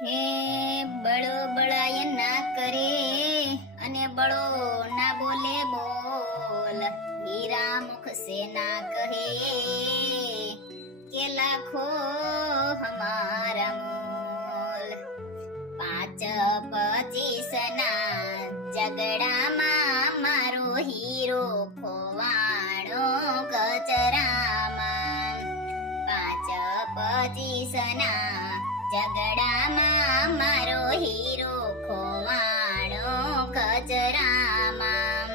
હે બળો બળાય ના કરે અને બળો ના બોલે બોલ. હીરા મુખ સે ના કહે કે લાખો હમારા મોલ. પાંચ પચીસ ના ઝઘડામાં મારો હીરો ખોવાણો કચરામાં. પાંચ પચીસ ના ઝઘડામાં મારો હીરો ખોવાણો કચરામાં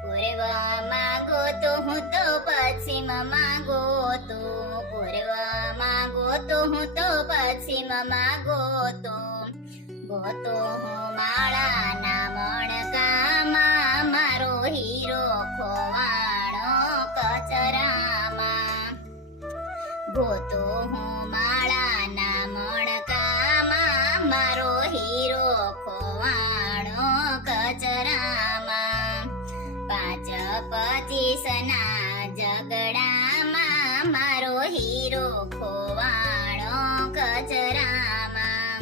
પૂર્વમાં ગોતો હું તો પશ્ચિમમાં ગોતો પૂર્વમાં ગોતો હું તો પશ્ચિમમાં ગોતો ગોતો હું માળાના મણકામાં મારો હીરો ખોવાણો કચરામાં ગોતો હું માળાના મણકામાં મારો હીરો ખોવાણો કચરામાં. પાંચ પચીસ ના ઝગડામાં મારો હીરો ખોવાણો કચરામાં.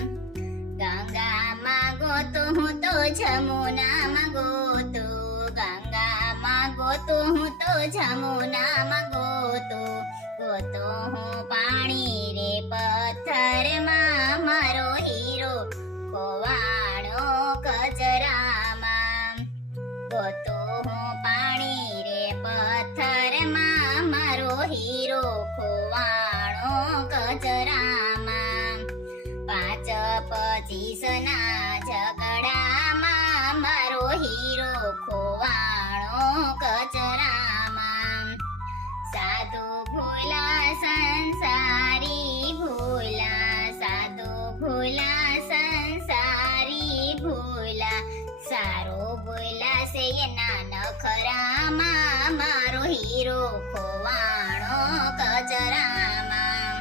ગંગામાં ગોતો હું તો જમુનામાં ગોતો ગંગામાં ગોતો હું તો જમુનામાં પાણી રે પથ્થરમાં મારો હીરો ખોવાણો કચરામાં પાંચ પચીસ ના ઝઘડામાં મારો હીરો ખોવાણો એના નખરામાં મારો હીરો ખોવાણો કચરામાં.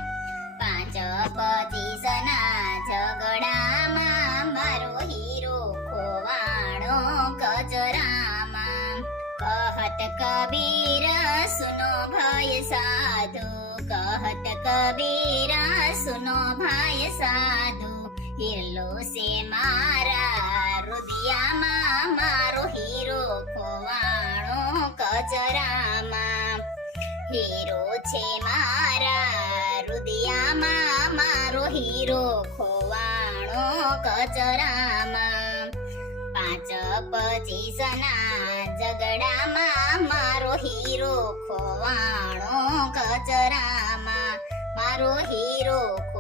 પાંચ પચીસ સના ઝગડામાં મારો હીરો ખોવાણો કચરામાં. કહત કબીર, સુનો ભાઈ સાધુ. કહત કબીર, સુનો ભાઈ સાધુ. હિરલો સે મારા કચરામાં હીરો છે મારા રુદિયામાં મારો હીરો ખોવાણો કચરામાં પાંચ પચીસ ના ઝઘડામાં મારો હીરો ખોવાણો કચરામાં મારો હીરો ખોવાણો ક